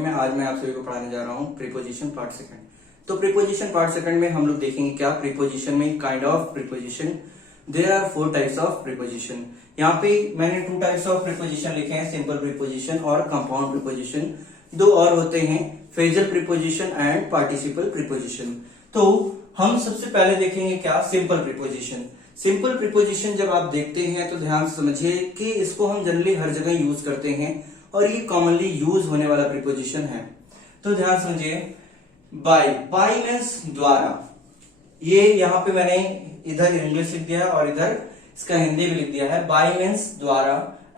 Morning में। आज मैं आप सभी को पढ़ाने जा रहा हूँ प्रीपोजिशन पार्ट सेकंड। तो प्रीपोजिशन पार्ट सेकंड में हम लोग देखेंगे क्या प्रीपोजिशन में kind of preposition. There are 4 types of preposition. यहाँ पे मैंने 2 टाइप्स ऑफ प्रीपोजिशन लिखे हैं, सिंपल प्रीपोजिशन और कंपाउंड प्रीपोजिशन। 2 और होते हैं, phrasal preposition and participle preposition. तो हम सबसे पहले देखेंगे क्या सिंपल प्रीपोजिशन। सिंपल प्रीपोजिशन जब आप देखते हैं तो ध्यान से समझिए कि इसको हम जनरली हर जगह यूज करते हैं और ये कॉमनली यूज होने वाला प्रीपोजिशन है। तो ध्यान समझिए, बाय। बाय मीन्स द्वारा। ये यहाँ पे मैंने इधर इंग्लिश लिख दिया और इधर इसका हिंदी भी लिख दिया है। बाय मीन्स द्वारा,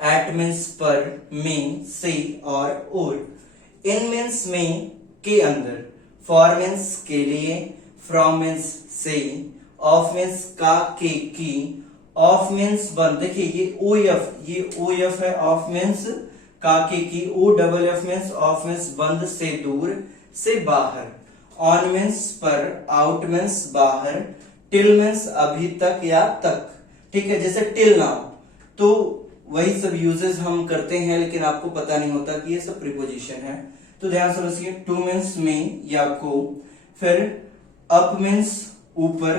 एट मीन्स पर, में, से और इन मीन्स में के अंदर, फॉर मीन्स के लिए, फ्रॉम मीन्स से, ऑफ मीन्स का, के, की, ऑफ मीन्स बंद। देखिए ये ओ एफ है, ऑफ मीन्स का, के, की, O double F means off means बंद, से दूर, से बाहर, ऑन मीन्स पर, आउट मीन्स बाहर, टिल मीन्स अभी तक या तक। ठीक है, जैसे टिल नाउ, तो वही सब यूजेस हम करते हैं लेकिन आपको पता नहीं होता कि ये सब प्रीपोजिशन है। तो ध्यान समझिए, टू मीन्स में या को, फिर अप मीन्स ऊपर,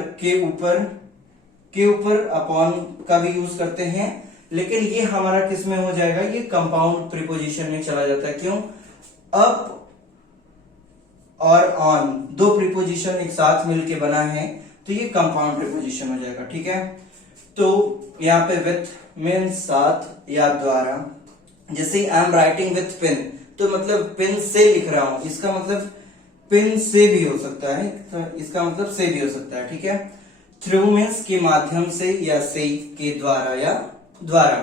के ऊपर अपॉन का भी यूज करते हैं, लेकिन ये हमारा किस में हो जाएगा, ये कंपाउंड प्रीपोजिशन में चला जाता है। क्यों? अप और ऑन 2 प्रीपोजिशन एक साथ मिलके बना है तो ये कंपाउंड प्रीपोजिशन हो जाएगा। ठीक है, तो यहाँ पे विथ मीन्स साथ या द्वारा। जैसे I am writing with pen, तो मतलब पेन से लिख रहा हूं, इसका मतलब पेन से भी हो सकता है, तो इसका मतलब से भी हो सकता है। ठीक है, थ्रू मीन्स के माध्यम से या से, के द्वारा या द्वारा।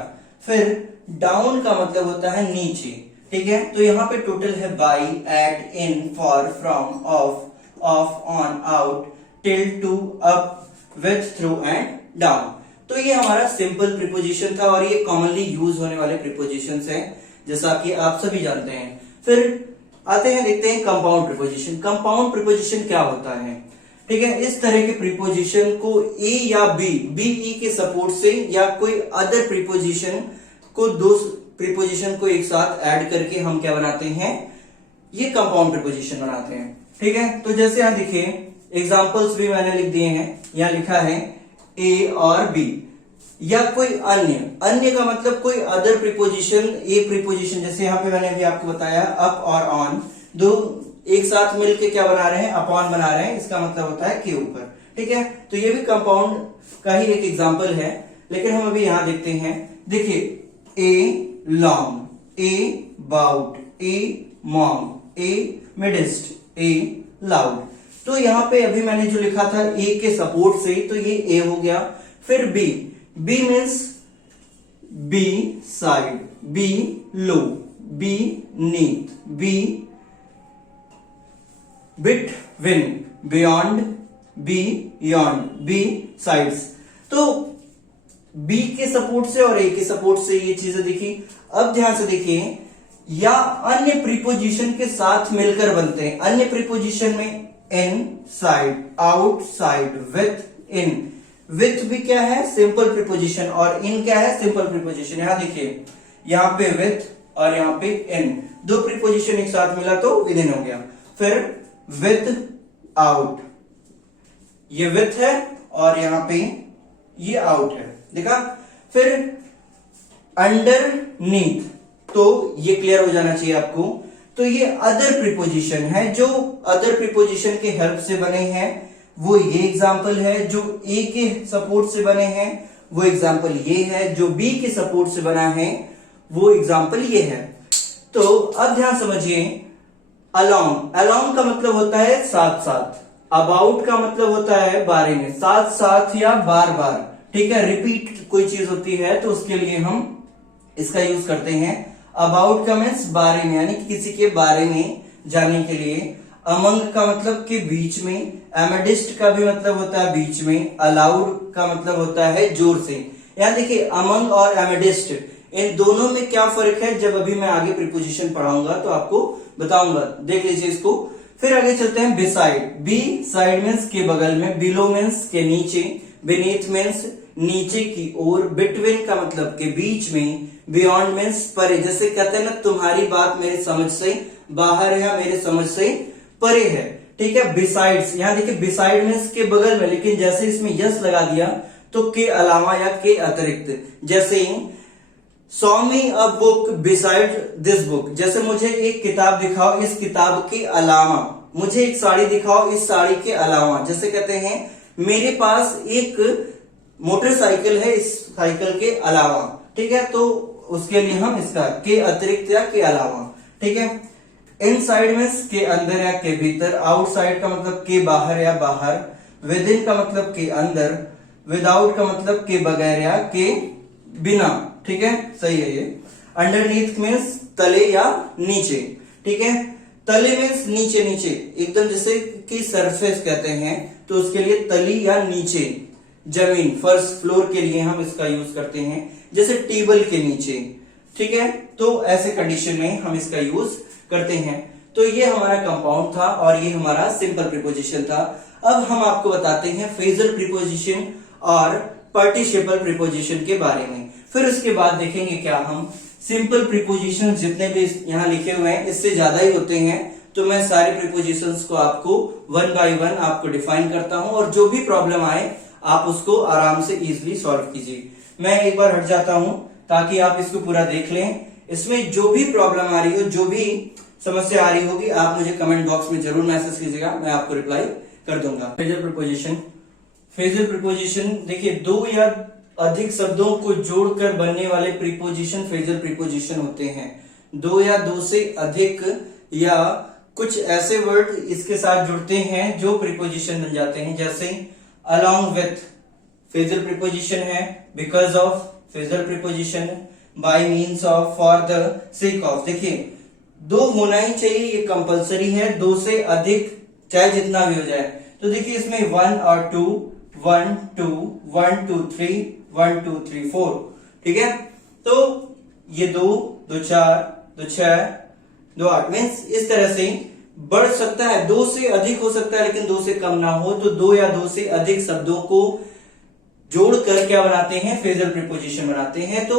फिर डाउन का मतलब होता है नीचे। ठीक है, तो यहाँ पे टोटल है by, at, in, for, from, of, on, out, till, to, up, with, through and down. तो ये हमारा सिंपल प्रीपोजिशन था और ये कॉमनली यूज होने वाले प्रीपोजिशंस हैं, जैसा कि आप सभी जानते हैं। फिर आते हैं, देखते हैं कंपाउंड प्रीपोजिशन। कंपाउंड प्रीपोजिशन क्या होता है? ठीक है, इस तरह के प्रीपोजिशन को ए या बी ई के सपोर्ट से या कोई अदर प्रीपोजिशन को, 2 प्रीपोजिशन को एक साथ ऐड करके हम क्या बनाते हैं, ये कंपाउंड प्रीपोजिशन बनाते हैं। ठीक है, तो जैसे यहां देखिए एग्जांपल्स भी मैंने लिख दिए हैं। यहां लिखा है ए और बी या कोई अन्य का मतलब कोई अदर प्रीपोजिशन, ए प्रीपोजिशन, जैसे यहाँ पे मैंने अभी आपको बताया अप और ऑन, 2 एक साथ मिलके क्या बना रहे हैं, अपॉन बना रहे हैं, इसका मतलब होता है के ऊपर। ठीक है, तो ये भी कंपाउंड का ही एक एग्जांपल है, लेकिन हम अभी यहां देखते हैं। देखिए along, about, among, amidst, aloud. तो यहाँ पे अभी मैंने जो लिखा था ए के सपोर्ट से, तो ये ए हो गया। फिर be means beside, below, beneath, be between, beyond, beyond, besides. तो बी के सपोर्ट से और ए के सपोर्ट से ये चीजें दिखी। अब ध्यान से देखिए, या अन्य प्रीपोजिशन के साथ मिलकर बनते हैं। अन्य प्रीपोजिशन में inside, outside, with, in. With भी क्या है, सिंपल प्रीपोजिशन, और इन क्या है, सिंपल प्रीपोजिशन। यहां देखिए, यहां पे विथ और यहां पे इन, 2 प्रीपोजिशन एक साथ मिला तो विद इन हो गया। फिर विथ आउट, ये विथ है और यहां पे ये आउट है, देखा। फिर अंडरनीथ, तो ये क्लियर हो जाना चाहिए आपको। तो ये अदर प्रीपोजिशन है, जो अदर प्रीपोजिशन के हेल्प से बने हैं, वो ये एग्जांपल है। जो ए के सपोर्ट से बने हैं वो एग्जांपल ये है। जो बी के सपोर्ट से बना है वो एग्जांपल ये है। तो अब ध्यान समझिए, अलोंग का मतलब होता है साथ साथ, अबाउट का मतलब होता है बारे में, साथ साथ या बार बार। ठीक है, रिपीट कोई चीज होती है तो उसके लिए हम इसका यूज करते हैं। अबाउट का मीन्स बारे में, यानी कि किसी के बारे में जानने के लिए। अमंग का मतलब के बीच में। एमेडिस्ट का भी मतलब होता है बीच में। अलाउड का मतलब होता है जोर से। यहाँ देखिए, अमंग और एमेडिस्ट, इन दोनों में क्या फर्क है, जब अभी मैं आगे प्रीपोजिशन पढ़ाऊंगा तो आपको बताऊंगा, देख लीजिए इसको। फिर आगे चलते हैं बिसाइड। बी साइड मीन्स के बगल में, बिलो मीन्स के नीचे, बीनीथ मीन्स नीचे की ओर, बिटवीन का मतलब के बीच में, बियॉन्ड मीन्स परे, जैसे कहते हैं ना तुम्हारी बात मेरी समझ से बाहर है या मेरे समझ से परे है। ठीक है, बिसाइड्स, यहां देखिए बिसाइड मीन्स के बगल में, लेकिन जैसे इसमें यस लगा दिया तो के अलावा या के अतिरिक्त। जैसे saw me a book beside this book, जैसे मुझे एक किताब दिखाओ इस किताब के अलावा, मुझे एक साड़ी दिखाओ इस साड़ी के अलावा। जैसे कहते हैं मेरे पास एक मोटरसाइकिल है इस साइकिल के अलावा। ठीक है, तो उसके लिए हम इसका के अतिरिक्त या के अलावा। ठीक है, इनसाइड मीन्स के अंदर या के भीतर, आउटसाइड का मतलब के बाहर या बाहर, विद इन का मतलब के अंदर, विदाउट का मतलब के बगैर या के बिना। ठीक है, सही है ये। अंडरनीथ मीन्स तले या नीचे। ठीक है, तले मीन्स नीचे नीचे एकदम, जैसे कि सरफेस कहते हैं तो उसके लिए तली या नीचे, जमीन फर्श फ्लोर के लिए हम इसका यूज करते हैं, जैसे टेबल के नीचे। ठीक है, तो ऐसे कंडीशन में हम इसका यूज करते हैं। तो ये हमारा कंपाउंड था और ये हमारा सिंपल प्रीपोजिशन था। अब हम आपको बताते हैं फ्रेजल प्रीपोजिशन और पार्टिसिपल प्रीपोजिशन के बारे में। फिर उसके बाद देखेंगे क्या हम सिंपल प्रीपोजिशन जितने भी यहाँ लिखे हुए हैं इससे ज्यादा ही होते हैं, तो मैं सारे प्रीपोजिशंस को आपको वन बाय वन आपको डिफाइन करता हूं और जो भी प्रॉब्लम आए आप उसको आराम से इजीली सॉल्व कीजिए। मैं एक बार हट जाता हूं ताकि आप इसको पूरा देख लें। इसमें जो भी प्रॉब्लम आ रही हो, जो भी समस्या आ रही होगी, आप मुझे कमेंट बॉक्स में जरूर मैसेज कीजिएगा, मैं आपको रिप्लाई कर दूंगा। फ्रेजल प्रीपोजिशन, फ्रेजल प्रीपोजिशन देखिए दो या अधिक शब्दों को जोड़कर बनने वाले प्रीपोजिशन फ्रेजल प्रीपोजिशन होते हैं। दो या दो से अधिक या कुछ ऐसे वर्ड इसके साथ जुड़ते हैं जो प्रीपोजिशन बन जाते हैं। जैसे along with फ्रेजल प्रीपोजिशन है, because of phrasal preposition, by means of, for the sake of। देखिए दो होना ही चाहिए, ये कंपलसरी है, दो से अधिक चाहे जितना भी हो जाए। तो देखिए इसमें 1 और 2, 1 2 1 2 3 1 2 3 4। ठीक है, तो ये 2 2 4 2 6 2 8 मीन्स इस तरह से बढ़ सकता है, दो से अधिक हो सकता है लेकिन दो से कम ना हो। तो दो या दो से अधिक शब्दों को जोड़कर क्या बनाते हैं, फ्रेजल प्रीपोजिशन बनाते हैं। तो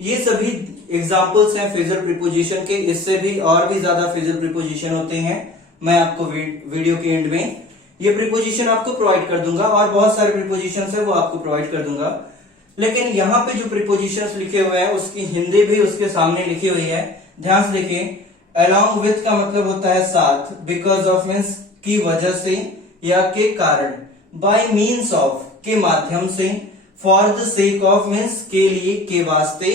ये सभी एग्जांपल्स हैं फ्रेजल प्रीपोजिशन के, इससे भी और भी ज्यादा फ्रेजल प्रीपोजिशन होते हैं। मैं आपको वीडियो के एंड में ये प्रीपोजिशन आपको प्रोवाइड कर दूंगा और बहुत सारे प्रीपोजिशन है वो आपको प्रोवाइड कर दूंगा। लेकिन यहाँ पे जो प्रीपोजिशंस लिखे हुए हैं उसकी हिंदी भी उसके सामने लिखी हुई है, ध्यान से देखिए। along with का मतलब होता है साथ, because of मीन्स की वजह से या के कारण, by means of के माध्यम से, for the sake of means के लिए, के वास्ते,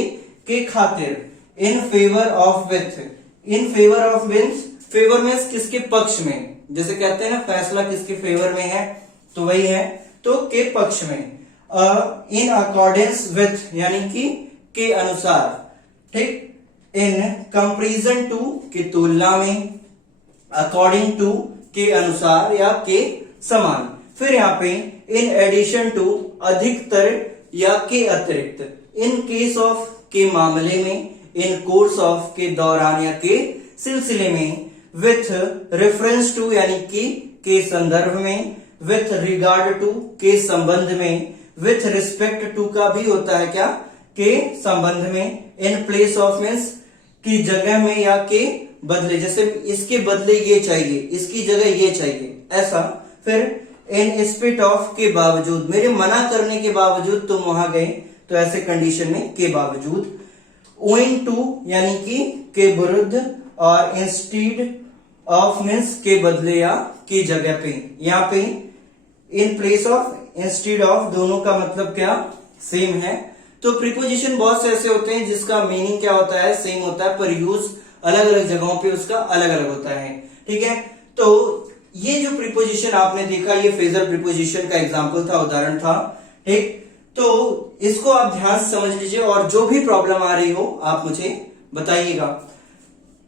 के खातिर, in favor of with, in favor of means favour means किसके पक्ष में, जैसे कहते हैं ना फैसला किसके फेवर में है तो वही है, तो के पक्ष में। इन अकॉर्डेंस विथ यानी कि के अनुसार, ठीक। इन कंपेरिजन टू की तुलना में, अकॉर्डिंग टू के अनुसार या के समान। फिर यहाँ पे इन एडिशन टू अधिकतर या के अतिरिक्त, इन केस ऑफ के मामले में, इन कोर्स ऑफ के दौरान या के सिलसिले में, विथ रेफरेंस टू यानी कि के संदर्भ में, विथ रिगार्ड टू के संबंध में, विथ रिस्पेक्ट टू का भी होता है क्या, के संबंध में, इन प्लेस ऑफ मीन्स की जगह में या के बदले, जैसे इसके बदले ये चाहिए, इसकी जगह ये चाहिए, ऐसा। फिर इन स्पिट ऑफ के बावजूद, मेरे मना करने के बावजूद तुम वहां गए, तो ऐसे कंडीशन में के बावजूद। ओइंग टू यानी कि के विरुद्ध, और इंस्टीड ऑफ मीन्स के बदले या की जगह पे। यहाँ पे in place of, instead of, दोनों का मतलब क्या, सेम है। तो प्रीपोजिशन बहुत से ऐसे होते हैं जिसका मीनिंग क्या होता है, सेम होता है, पर यूज अलग अलग जगहों पे उसका अलग अलग होता है। ठीक है, तो ये जो प्रीपोजिशन आपने देखा ये फ्रेजल प्रीपोजिशन का एग्जाम्पल था, उदाहरण था। ठीक, तो इसको आप ध्यान से समझ लीजिए और जो भी प्रॉब्लम आ रही हो आप मुझे बताइएगा।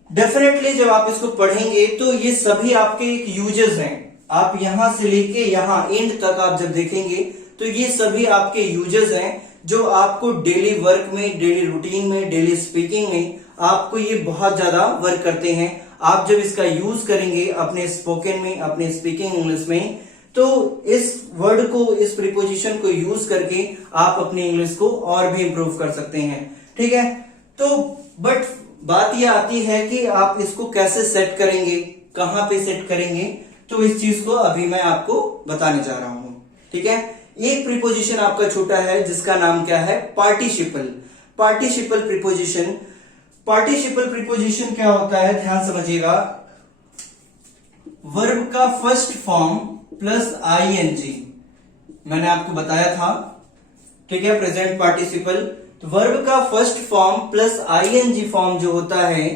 डेफिनेटली जब आप इसको पढ़ेंगे तो ये सभी आपके एक यूजेस हैं। आप यहां से लेके यहां एंड तक आप जब देखेंगे तो ये सभी आपके यूजेस हैं जो आपको डेली वर्क में, डेली रूटीन में, डेली स्पीकिंग में आपको ये बहुत ज्यादा वर्क करते हैं। आप जब इसका यूज करेंगे अपने स्पोकन में, अपने स्पीकिंग इंग्लिश में, तो इस वर्ड को, इस प्रीपोजिशन को यूज करके आप अपनी इंग्लिश को और भी इंप्रूव कर सकते हैं। ठीक है, तो बट बात यह आती है कि आप इसको कैसे सेट करेंगे, कहां पे सेट करेंगे, तो इस चीज को अभी मैं आपको बताने जा रहा हूं। ठीक है, एक प्रीपोजिशन आपका छोटा है जिसका नाम क्या है, participle. Participle preposition, participle preposition क्या होता है, ध्यान समझिएगा। वर्ब का फर्स्ट फॉर्म प्लस आईएनजी, मैंने आपको बताया था। ठीक है, प्रेजेंट पार्टिसिपल, तो वर्ब का first form plus ING form जो होता है,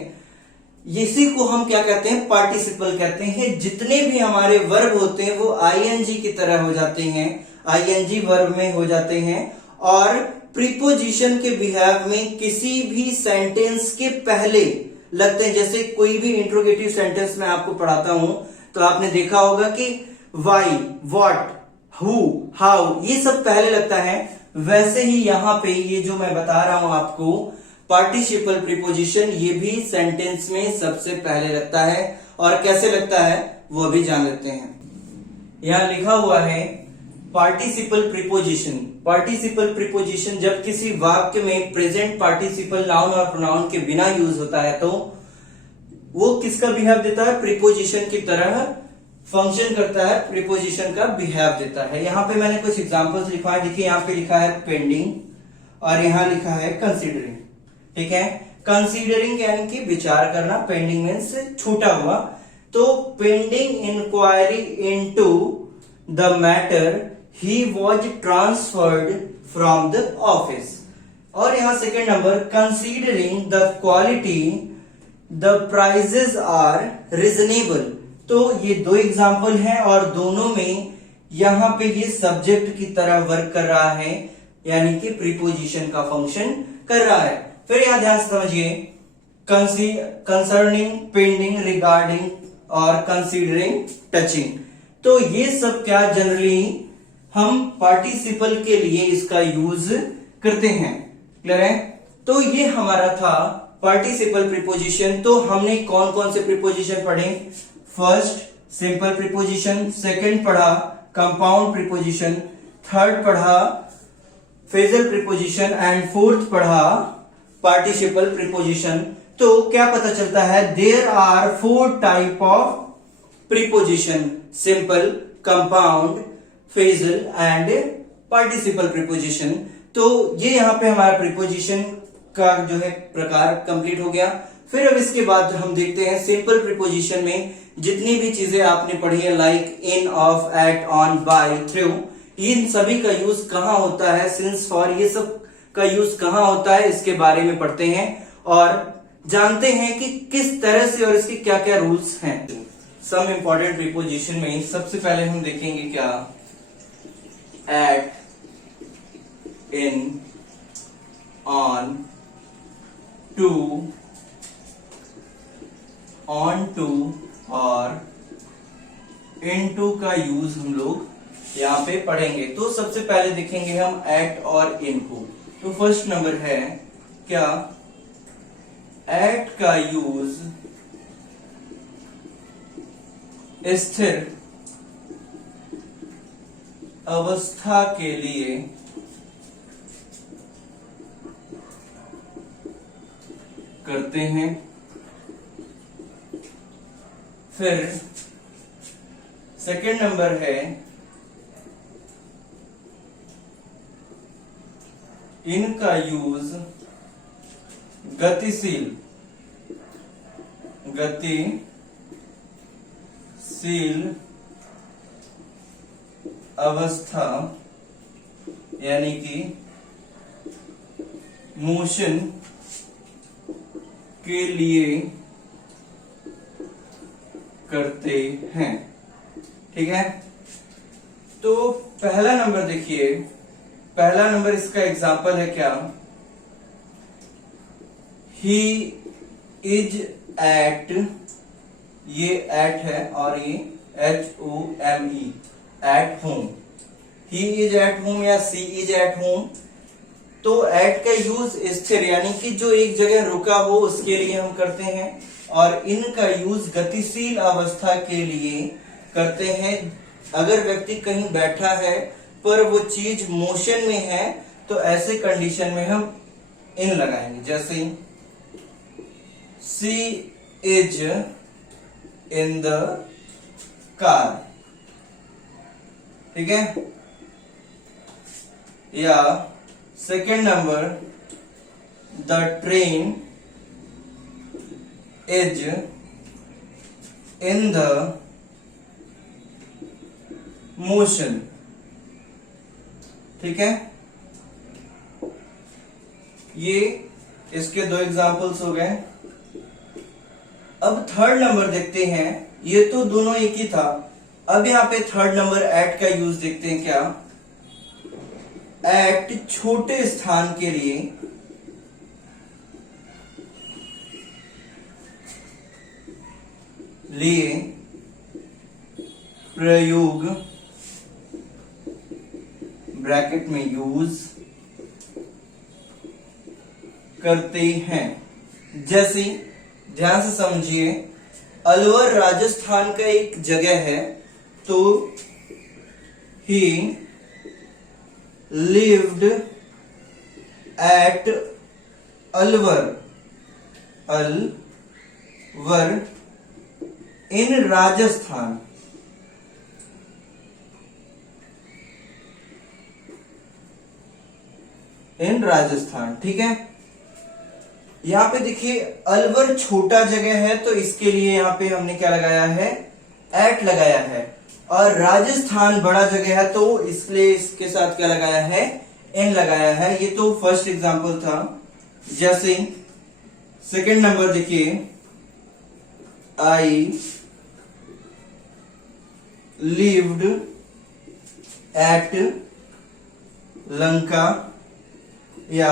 इसी को हम क्या कहते हैं, पार्टिसिपल कहते हैं। जितने भी हमारे वर्ब होते हैं वो आईएनजी की तरह हो जाते हैं, आईएनजी वर्ब में हो जाते हैं। और प्रीपोजिशन के बिहेव में किसी भी सेंटेंस के पहले लगते हैं। जैसे कोई भी इंट्रोगेटिव सेंटेंस में आपको पढ़ाता हूं तो आपने देखा होगा कि वाई, व्हाट, हु, हाउ, ये सब पहले लगता है। वैसे ही यहां पे ये जो मैं बता रहा हूं आपको, पार्टिसिपल प्रीपोजिशन, ये भी सेंटेंस में सबसे पहले लगता है। और कैसे लगता है वो अभी जान लेते हैं। यहां लिखा हुआ है पार्टिसिपल प्रीपोजिशन। पार्टिसिपल प्रीपोजिशन जब किसी वाक्य में प्रेजेंट पार्टिसिपल नाउन और प्रोनाउन के बिना यूज होता है तो वो किसका बिहेव देता है, प्रीपोजिशन की तरह फंक्शन करता है, प्रीपोजिशन का बिहेव देता है। यहां पे मैंने कुछ एग्जांपल्स लिखा है। देखिए यहां पे लिखा है पेंडिंग और यहां लिखा है कंसीडरिंग। ठीक है, कंसीडरिंग यानी कि विचार करना, पेंडिंग मीन्स छूटा हुआ। तो pending inquiry into the matter he was transferred from the office. और यहां second number, considering the quality the prices are reasonable. तो ये दो एग्जाम्पल हैं और दोनों में यहां पे ये सब्जेक्ट की तरह वर्क कर रहा है, यानी कि प्रीपोजिशन का फंक्शन कर रहा है। फिर यहां ध्यान से समझिए, कंसर्निंग, पेंडिंग, रिगार्डिंग और कंसीडरिंग, टचिंग। तो ये सब क्या जनरली हम पार्टिसिपल के लिए इसका यूज करते हैं। क्लियर है? तो ये हमारा था पार्टिसिपल प्रीपोजिशन। तो हमने कौन कौन से प्रीपोजिशन पढ़े, फर्स्ट सिंपल प्रीपोजिशन, सेकंड पढ़ा कंपाउंड प्रीपोजिशन, थर्ड पढ़ा फ्रेजल प्रीपोजिशन एंड फोर्थ पढ़ा पार्टिसिपल प्रीपोजिशन। तो क्या पता चलता है, there are 4 type of preposition, simple, compound, phrasal and participle preposition. तो ये यहां पे हमारा प्रीपोजिशन का जो है प्रकार कंप्लीट हो गया। फिर अब इसके बाद हम देखते हैं सिंपल प्रीपोजिशन में जितनी भी चीजें आपने पढ़ी है, like in, of, at, on, by, through, इन सभी का यूज कहां होता है, सिंस, फॉर, ये सब का यूज कहां होता है, इसके बारे में पढ़ते हैं और जानते हैं कि किस तरह से और इसके क्या क्या रूल्स हैं। सम इंपॉर्टेंट प्रीपोजिशन में सबसे पहले हम देखेंगे क्या, at, in, on, to, on to और इनटू का यूज हम लोग यहाँ पे पढ़ेंगे। तो सबसे पहले देखेंगे हम एट और इन को। तो फर्स्ट नंबर है क्या, एट का यूज स्थिर अवस्था के लिए करते हैं। फिर सेकंड नंबर है इनका यूज गतिशील अवस्था यानी कि मोशन के लिए करते हैं। ठीक है, तो पहला नंबर देखिए, पहला नंबर इसका एग्जाम्पल है क्या, ही इज एट, ये एट है और ये HOME, at home. He is at home या सी इज एट होम। तो एट का यूज स्थिर यानी कि जो एक जगह रुका हो उसके लिए हम करते हैं, और इन का यूज गतिशील अवस्था के लिए करते हैं। अगर व्यक्ति कहीं बैठा है पर वो चीज मोशन में है तो ऐसे कंडीशन में हम इन लगाएंगे। जैसे she is in the car, ठीक है। या second number, the train is in the motion, ठीक है। ये इसके दो एग्जाम्पल्स हो गए। अब थर्ड नंबर देखते हैं। ये तो दोनों एक ही था। अब यहां पे थर्ड नंबर एट का यूज देखते हैं क्या। एट छोटे स्थान के लिए प्रयोग, ब्रैकेट में यूज करते हैं। जैसे ध्यान से समझिए, अलवर राजस्थान का एक जगह है, तो he lived at Alwar, Alwar in Rajasthan. In Rajasthan, ठीक है। यहां पे देखिए अलवर छोटा जगह है, तो इसके लिए यहां पे हमने क्या लगाया है, एट लगाया है। और राजस्थान बड़ा जगह है, तो इसलिए इसके साथ क्या लगाया है, इन लगाया है। ये तो फर्स्ट एग्जांपल था। जैसे सेकंड नंबर देखिए, आई लिव्ड एट लंका या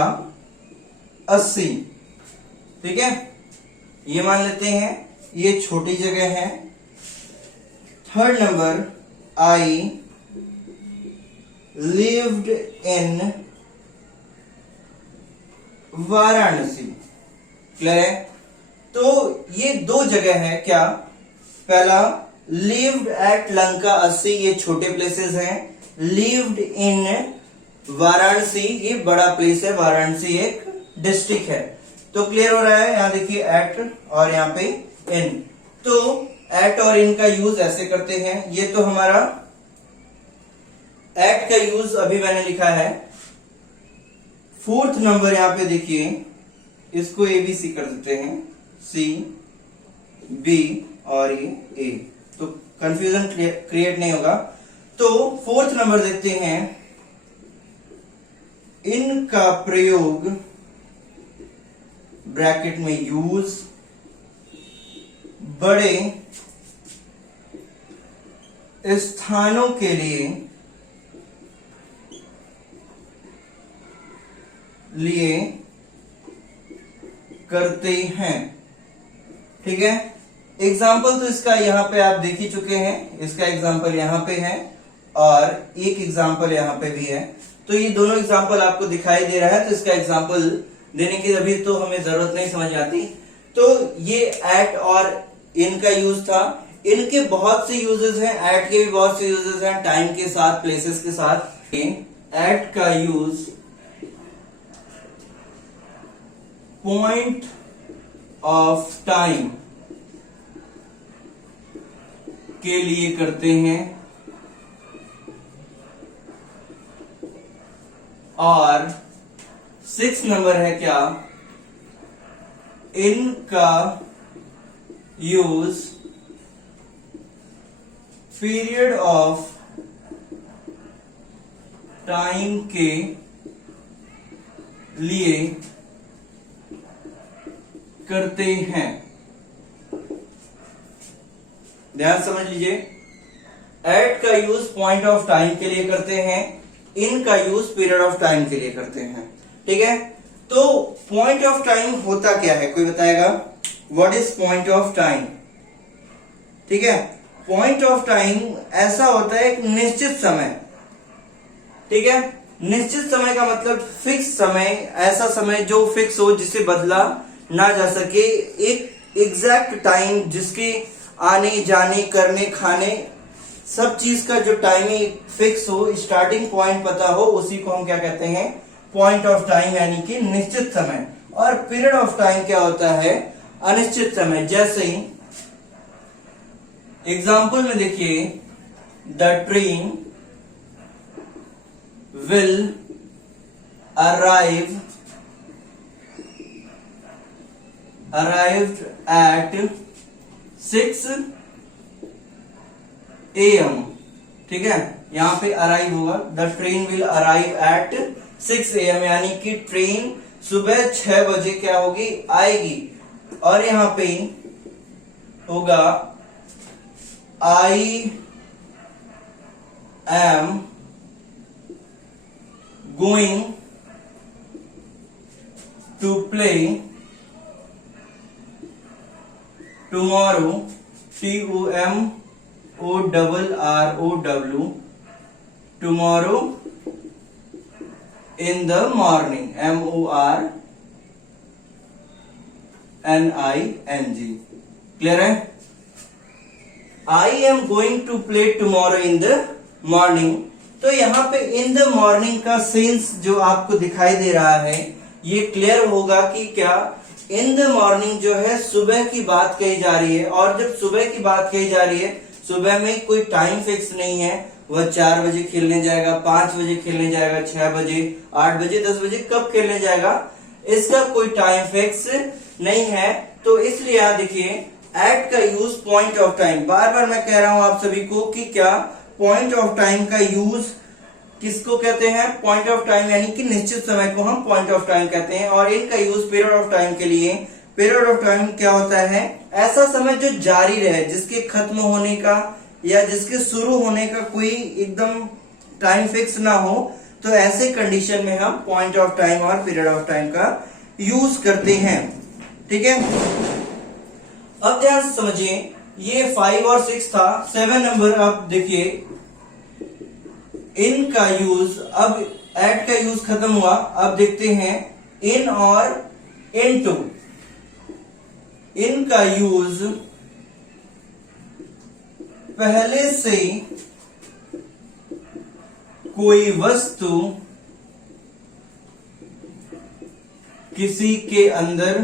80, ठीक है। ये मान लेते हैं ये छोटी जगह है। Third number, I lived in Varanasi, clear है। तो ये दो जगह है क्या, पहला लिव्ड एट लंका 80, ये छोटे प्लेसेस हैं। लिव्ड इन वाराणसी, ये बड़ा प्लेस है। वाराणसी एक डिस्ट्रिक्ट है। तो क्लियर हो रहा है। यहां देखिए एट और यहां पे इन, तो एट और इन का यूज ऐसे करते हैं। ये तो हमारा एट का यूज अभी मैंने लिखा है। फोर्थ नंबर यहां पे देखिए, इसको एबीसी कर देते हैं, सी बी और ये ए, तो कंफ्यूजन क्रिएट नहीं होगा। तो फोर्थ नंबर देखते हैं, इनका प्रयोग, ब्रैकेट में यूज, बड़े स्थानों के लिए करते हैं, ठीक है। एग्जाम्पल तो इसका यहां पे आप देख ही चुके हैं। इसका एग्जाम्पल यहां पे है और एक एग्जाम्पल यहां पे भी है। तो ये दोनों एग्जाम्पल आपको दिखाई दे रहा है, तो इसका एग्जाम्पल देने की अभी तो हमें जरूरत नहीं समझ आती। तो ये एट और इन का यूज था। इनके बहुत से यूजेस हैं, एट के भी बहुत से यूजेस हैं, टाइम के साथ, प्लेसेस के साथ। एट का यूज पॉइंट ऑफ टाइम के लिए करते हैं और 6 नंबर है क्या, इनका यूज पीरियड ऑफ टाइम के लिए करते हैं। ध्यान समझ लीजिए, एट का यूज पॉइंट ऑफ टाइम के लिए करते हैं, इन का यूज पीरियड ऑफ टाइम के लिए करते हैं, ठीक है। तो पॉइंट ऑफ टाइम होता क्या है, कोई बताएगा, what is point of time, ठीक है। पॉइंट ऑफ टाइम ऐसा होता है एक निश्चित समय, ठीक है। निश्चित समय का मतलब फिक्स समय, ऐसा समय जो फिक्स हो, जिसे बदला ना जा सके, एक एग्जैक्ट टाइम जिसके आने जाने करने खाने सब चीज का जो टाइमिंग फिक्स हो, स्टार्टिंग पॉइंट पता हो, उसी को हम क्या कहते हैं, पॉइंट ऑफ टाइम, यानी कि निश्चित समय। और पीरियड ऑफ टाइम क्या होता है, अनिश्चित समय, जैसे एग्जाम्पल में देखिए, the train will arrived at 6 AM, ठीक है, यहां पे अराइव होगा, the train will arrive at 6 AM, यानी कि ट्रेन सुबह 6 बजे क्या होगी, आएगी। और यहां पे होगा I am going to play tomorrow, TUMORROW, tomorrow in the morning, MORNING। Clear है? I am going to play tomorrow in the morning. तो यहाँ पे इन द मॉर्निंग का सेंस जो आपको दिखाई दे रहा है, ये क्लियर होगा कि क्या इन द मॉर्निंग जो है सुबह की बात कही जा रही है। और जब सुबह की बात कही जा रही है, सुबह में कोई टाइम फिक्स नहीं है, वह 4 बजे खेलने जाएगा, 5 बजे खेलने जाएगा, 6 बजे, 8 बजे, 10 बजे, कब खेलने जाएगा, इसका कोई टाइम फिक्स नहीं है। तो इसलिए यहां देखिए, एट का यूज पॉइंट ऑफ टाइम, बार बार मैं कह रहा हूं आप सभी को कि क्या पॉइंट ऑफ टाइम का यूज किसको कहते हैं, पॉइंट ऑफ टाइम, यानी कि निश्चित समय को हम पॉइंट ऑफ टाइम कहते हैं। और इनका यूज पीरियड ऑफ टाइम के लिए, पीरियड ऑफ टाइम क्या होता है, ऐसा समय जो जारी रहे, जिसके खत्म होने का या जिसके शुरू होने का कोई एकदम टाइम फिक्स ना हो, तो ऐसे कंडीशन में हम पॉइंट ऑफ टाइम और पीरियड ऑफ टाइम का यूज करते हैं। ठीक है, अब ध्यान से समझिए, ये 5 और 6 था। 7 नंबर अब देखिए, इन का यूज, अब एट का यूज खत्म हुआ, अब देखते हैं इन और इनटू। इन का यूज पहले से कोई वस्तु किसी के अंदर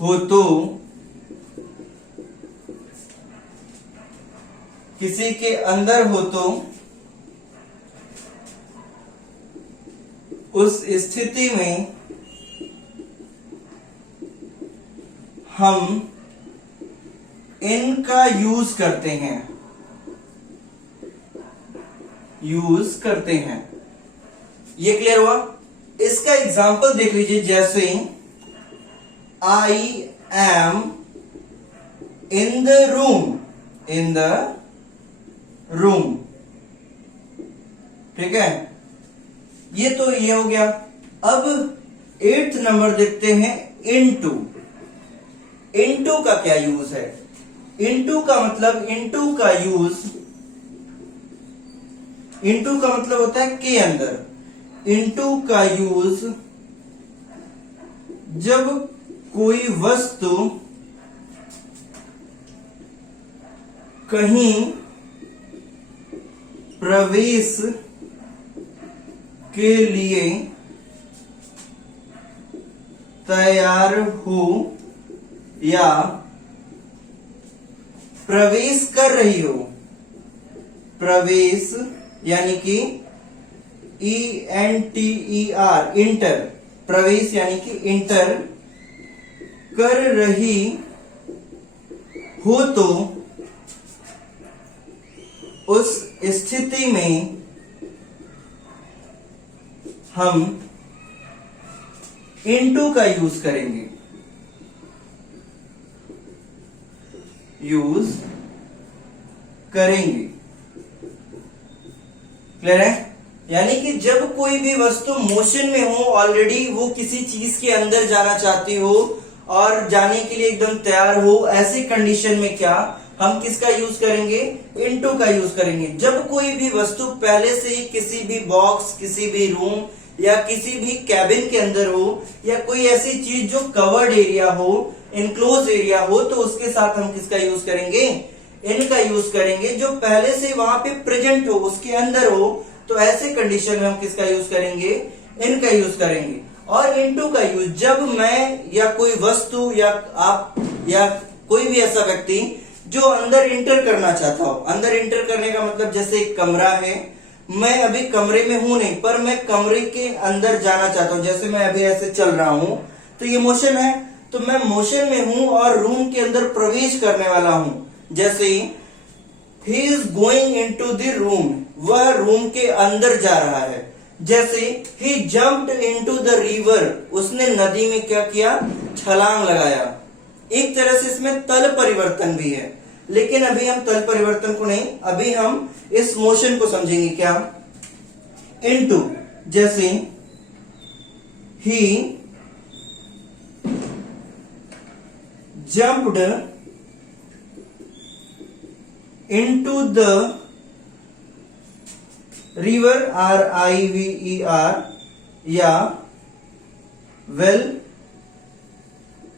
हो तो, किसी के अंदर हो तो उस स्थिति में हम इनका यूज करते हैं, यूज करते हैं। ये क्लियर हुआ? इसका एग्जाम्पल देख लीजिए, जैसे I M in the room, in the room, ठीक है, ये तो ये हो गया। अब 8th नंबर देखते हैं, इनटू। इनटू का क्या यूज है? इनटू का मतलब, इनटू का यूज, इनटू का मतलब होता है के अंदर। इनटू का यूज जब कोई वस्तु कहीं प्रवेश के लिए तैयार हो या प्रवेश कर रही हो, प्रवेश यानी कि ENTER, इंटर, प्रवेश यानी कि इंटर कर रही हो तो उस स्थिति में हम इनटू का यूज करेंगे, यूज करेंगे। क्लियर है? यानी कि जब कोई भी वस्तु मोशन में हो, ऑलरेडी वो किसी चीज के अंदर जाना चाहती हो और जाने के लिए एकदम तैयार हो, ऐसी कंडीशन में क्या हम किसका यूज करेंगे? इनटू का यूज करेंगे। जब कोई भी वस्तु पहले से ही किसी भी बॉक्स, किसी भी रूम या किसी भी कैबिन के अंदर हो, या कोई ऐसी चीज जो कवर्ड एरिया हो, इनक्लोज एरिया हो, तो उसके साथ हम किसका यूज करेंगे? इनका यूज करेंगे। जो पहले से वहां पे प्रेजेंट हो, उसके अंदर हो, तो ऐसे कंडीशन में हम किसका यूज करेंगे? इनका यूज करेंगे। और इनटू का यूज जब मैं या कोई वस्तु या आप या कोई भी ऐसा व्यक्ति जो अंदर इंटर करना चाहता हो, अंदर इंटर करने का मतलब जैसे एक कमरा है, मैं अभी कमरे में हूं नहीं, पर मैं कमरे के अंदर जाना चाहता हूं, जैसे मैं अभी ऐसे चल रहा हूं तो ये मोशन है, तो मैं मोशन में हूं और रूम के अंदर प्रवेश करने वाला हूं। जैसे ही is going into the room, वह रूम के अंदर जा रहा है। जैसे ही जंप्ड इनटू द रिवर, उसने नदी में क्या किया, छलांग लगाया। एक तरह से इसमें तल परिवर्तन भी है, लेकिन अभी हम तल परिवर्तन को नहीं, अभी हम इस मोशन को समझेंगे। क्या, इनटू, जैसे ही jumped into the river, RIVER, या वेल,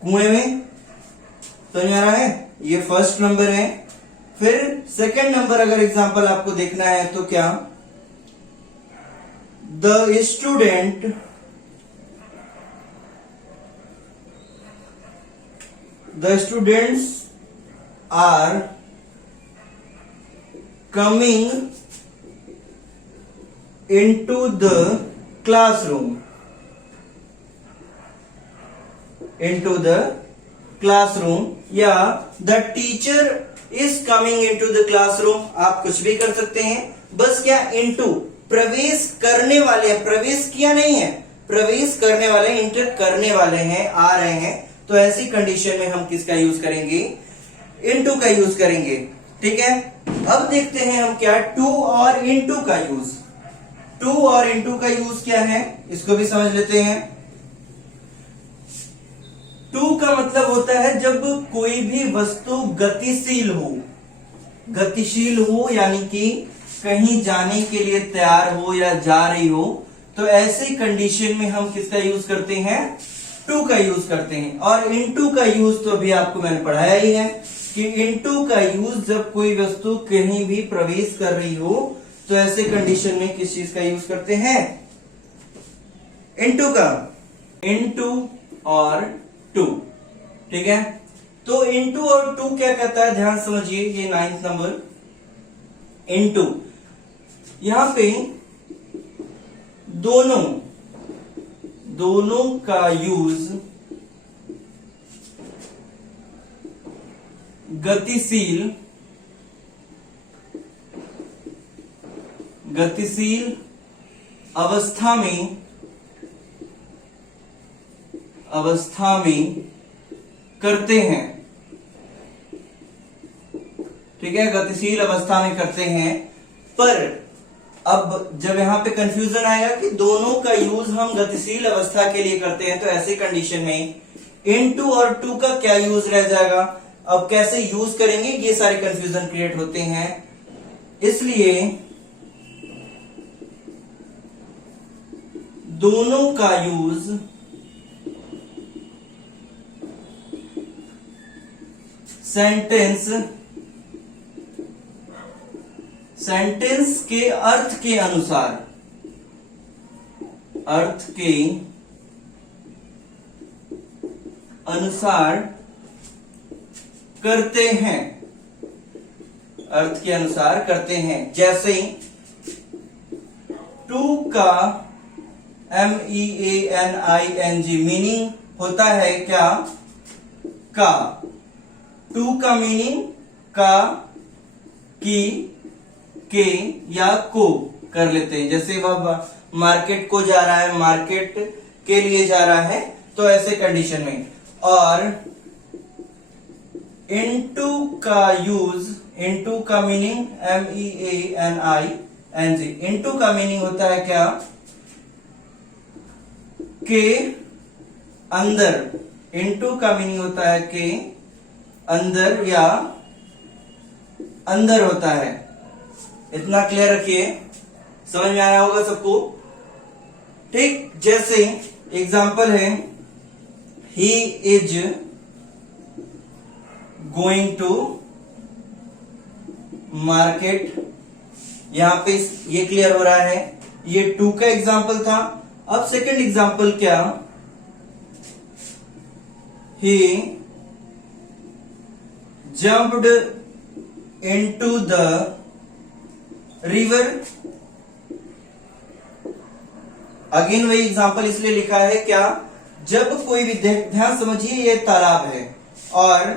कुएं में। तो आ रहा है, ये फर्स्ट नंबर है। फिर सेकंड नंबर अगर एग्जांपल आपको देखना है तो क्या, the student The students are coming into the classroom. Into the classroom, या the teacher is coming into the classroom। आप कुछ भी कर सकते हैं, बस क्या, into, प्रवेश करने वाले हैं, प्रवेश किया नहीं है, प्रवेश करने वाले, इंटर करने वाले हैं, आ रहे हैं। तो ऐसी कंडीशन में हम किसका यूज करेंगे, इनटू का यूज करेंगे। ठीक है, अब देखते हैं हम क्या, टू और इनटू का यूज। टू और इनटू का यूज क्या है, इसको भी समझ लेते हैं। टू का मतलब होता है जब कोई भी वस्तु गतिशील हो, गतिशील हो यानी कि कहीं जाने के लिए तैयार हो या जा रही हो, तो ऐसी कंडीशन में हम किसका यूज करते हैं, टू का यूज करते हैं। और इनटू का यूज तो अभी आपको मैंने पढ़ाया ही है कि इनटू का यूज जब कोई वस्तु कहीं भी प्रवेश कर रही हो, तो ऐसे कंडीशन में किस चीज का यूज करते हैं, इनटू का, इनटू और टू। ठीक है, तो इनटू और टू क्या कहता है, ध्यान समझिए, ये 9th नंबर इनटू, यहां पे दोनों का यूज गतिशील अवस्था में करते हैं। ठीक है, गतिशील अवस्था में करते हैं। पर अब जब यहां पे कंफ्यूजन आएगा कि दोनों का यूज हम गतिशील अवस्था के लिए करते हैं, तो ऐसे कंडीशन में इनटू और टू का क्या यूज रह जाएगा, अब कैसे यूज करेंगे, ये सारे कंफ्यूजन क्रिएट होते हैं। इसलिए दोनों का यूज सेंटेंस के अर्थ के अनुसार करते हैं, अर्थ के अनुसार करते हैं। जैसे टू का MEANING मीनिंग होता है क्या, का। टू का मीनिंग का, की, के या को कर लेते हैं। जैसे वह मार्केट को जा रहा है, मार्केट के लिए जा रहा है, तो ऐसे कंडीशन में। और इनटू का यूज, इनटू का मीनिंग MEANING, इनटू का मीनिंग होता है क्या, के अंदर। इनटू का मीनिंग होता है के अंदर या अंदर होता है। इतना क्लियर रखिए, समझ में आया होगा सबको। ठीक, जैसे एग्जाम्पल है, he is going to market. यहां पे ये क्लियर हो रहा है, ये टू का एग्जाम्पल था। अब सेकंड एग्जांपल क्या, he jumped into the river। Again वही एग्जांपल इसलिए लिखा है क्या, जब कोई भी, ध्यान समझिए ये तालाब है और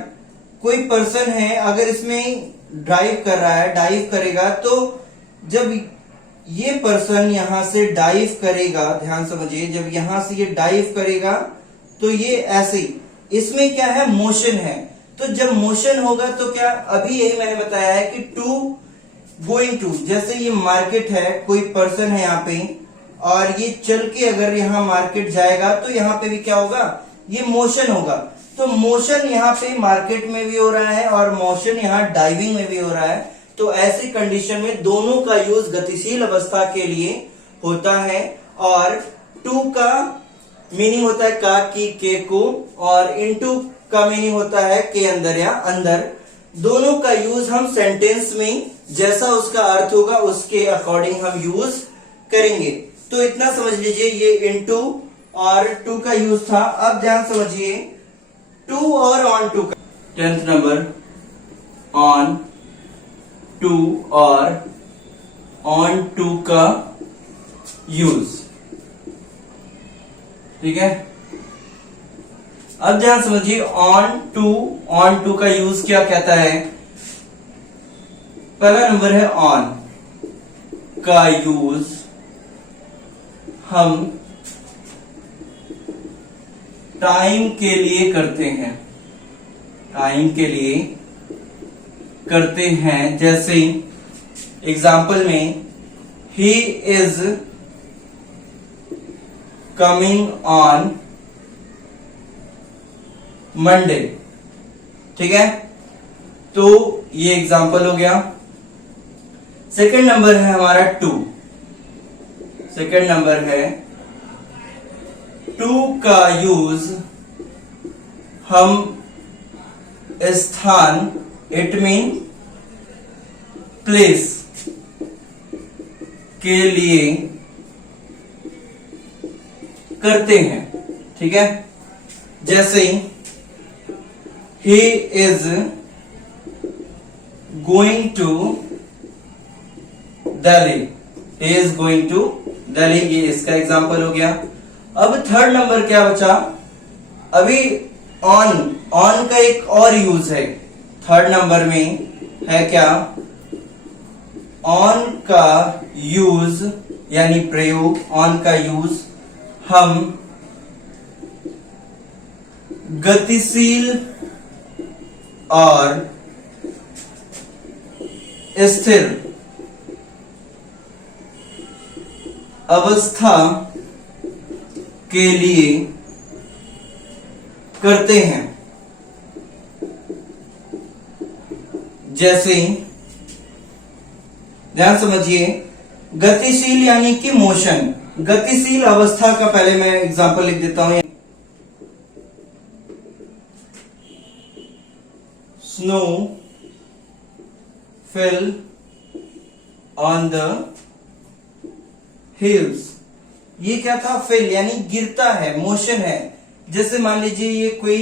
कोई पर्सन है, अगर इसमें ड्राइव कर रहा है, डाइव करेगा, तो जब ये पर्सन यहां से डाइव करेगा, ध्यान समझिए, जब यहां से ये डाइव करेगा तो ये ऐसे, इसमें क्या है, मोशन है। तो जब मोशन होगा तो क्या, अभी यही मैंने बताया है कि टू गोइंग टू, जैसे ये मार्केट है, कोई पर्सन है यहाँ पे और ये चल के अगर यहाँ मार्केट जाएगा तो यहाँ पे भी क्या होगा, ये मोशन होगा। तो मोशन यहाँ पे मार्केट में भी हो रहा है और मोशन यहाँ डाइविंग में भी हो रहा है। तो ऐसी कंडीशन में दोनों का यूज गतिशील अवस्था के लिए होता है और टू का मीनिंग होता है का, की, के, को, और इनटू का मीनिंग होता है के अंदर या अंदर। दोनों का यूज हम सेंटेंस में जैसा उसका अर्थ होगा उसके अकॉर्डिंग हम यूज करेंगे। तो इतना समझ लीजिए, ये इनटू और टू का यूज था। अब ध्यान समझिए, टू और ऑन टू का 10th नंबर, ऑन टू और ऑन टू का यूज, ठीक है। अब ध्यान समझिए, ऑन टू का यूज क्या कहता है। पहला नंबर है ऑन का यूज हम टाइम के लिए करते हैं, टाइम के लिए करते हैं। जैसे एग्जाम्पल में, he is coming on Monday, ठीक है। तो ये एग्जाम्पल हो गया। सेकंड नंबर है हमारा टू, सेकंड नंबर है टू का यूज हम स्थान, इट मीन प्लेस के लिए करते हैं, ठीक है। जैसे he is going to Delhi, he is going to Delhi, ये इसका एग्जाम्पल हो गया। अब थर्ड नंबर क्या बचा, अभी ऑन का एक और यूज है थर्ड नंबर में, है क्या, ऑन का यूज यानी प्रयोग, ऑन का यूज हम गतिशील और स्थिर अवस्था के लिए करते हैं। जैसे ध्यान समझिए, गतिशील यानी कि मोशन, गतिशील अवस्था का पहले मैं एग्जांपल लिख देता हूं। Snow fell on the hills, ये क्या था, फेल यानी गिरता है, मोशन है। जैसे मान लीजिए ये कोई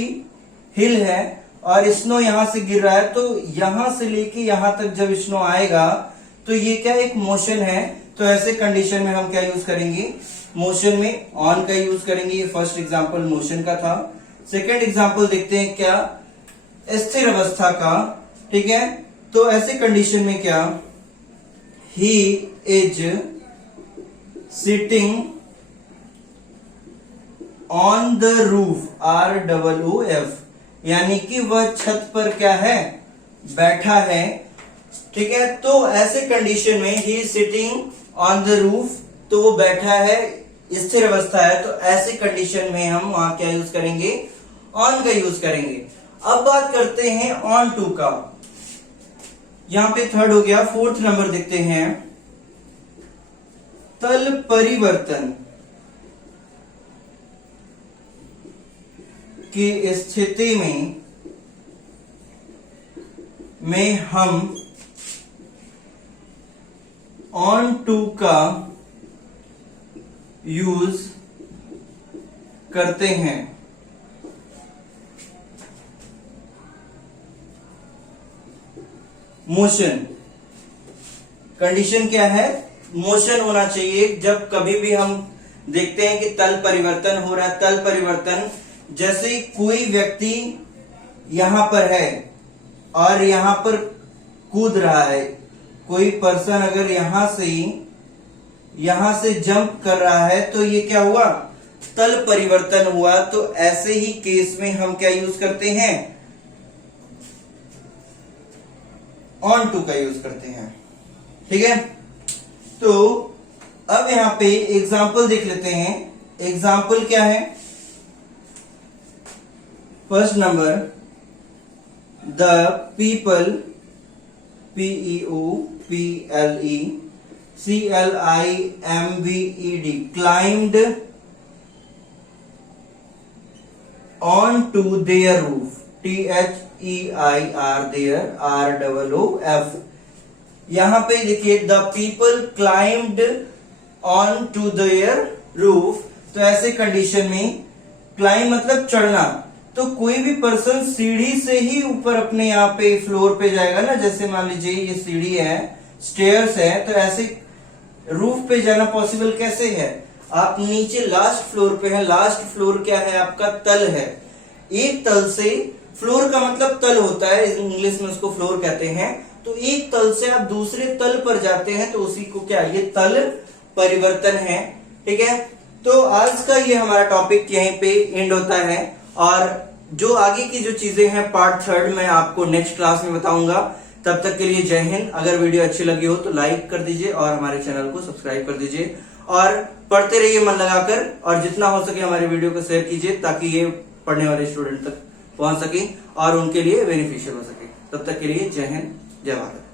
हिल है और स्नो यहां से गिर रहा है, तो यहां से लेके यहां तक जब स्नो आएगा तो ये क्या, एक मोशन है। तो ऐसे कंडीशन में हम क्या यूज करेंगे, मोशन में ऑन का यूज करेंगे। ये फर्स्ट एग्जांपल मोशन का था। सेकंड एग्जांपल देखते हैं क्या, स्थिर अवस्था का, ठीक है। तो ऐसे कंडीशन में क्या, he is sitting on the roof, ROOF, यानी कि वह छत पर क्या है, बैठा है, ठीक है। तो ऐसे कंडीशन में ही सिटिंग ऑन द रूफ, तो वो बैठा है, स्थिर अवस्था है। तो ऐसे कंडीशन में हम वहां क्या यूज करेंगे, ऑन का यूज करेंगे। अब बात करते हैं ऑन टू का, यहां पे थर्ड हो गया। फोर्थ नंबर देखते हैं, तल परिवर्तन की स्थिति में हम ऑन टू का यूज करते हैं। मोशन, कंडीशन क्या है? मोशन होना चाहिए। जब कभी भी हम देखते हैं कि तल परिवर्तन हो रहा है, तल परिवर्तन जैसे कोई व्यक्ति यहां पर है और यहां पर कूद रहा है, कोई पर्सन अगर यहां से जंप कर रहा है तो ये क्या हुआ? तल परिवर्तन हुआ। तो ऐसे ही केस में हम क्या यूज करते हैं? ऑन टू का यूज करते हैं। ठीक है, तो अब यहां पे एग्जाम्पल देख लेते हैं। एग्जाम्पल क्या है? First number, the people, PEOPLE CLIMBED climbed onto their roof, THEIR their ROOF। यहां पे देखिए, the people climbed on to their roof. तो ऐसे कंडीशन में क्लाइम मतलब चढ़ना, तो कोई भी पर्सन सीढ़ी से ही ऊपर अपने यहाँ पे फ्लोर पे जाएगा ना। जैसे मान लीजिए ये सीढ़ी है, स्टेयर्स है, तो ऐसे रूफ पे जाना पॉसिबल कैसे है? आप नीचे लास्ट फ्लोर पे है। लास्ट फ्लोर क्या है? आपका तल है। एक तल से, फ्लोर का मतलब तल होता है, इंग्लिश में उसको फ्लोर कहते हैं। तो एक तल से आप दूसरे तल पर जाते हैं तो उसी को क्या? ये तल परिवर्तन है। ठीक है, तो आज का ये हमारा टॉपिक यहीं पे एंड होता है, और जो आगे की जो चीजें हैं पार्ट 3 में आपको नेक्स्ट क्लास में बताऊंगा। तब तक के लिए जय हिंद। अगर वीडियो अच्छी लगी हो तो लाइक कर दीजिए और हमारे चैनल को सब्सक्राइब कर दीजिए, और पढ़ते रहिए मन लगाकर, और जितना हो सके हमारे वीडियो को शेयर कीजिए ताकि ये पढ़ने वाले स्टूडेंट तक पहुंच सके और उनके लिए बेनिफिशियल हो सके। तब तक के लिए जय हिंद, जय भारत।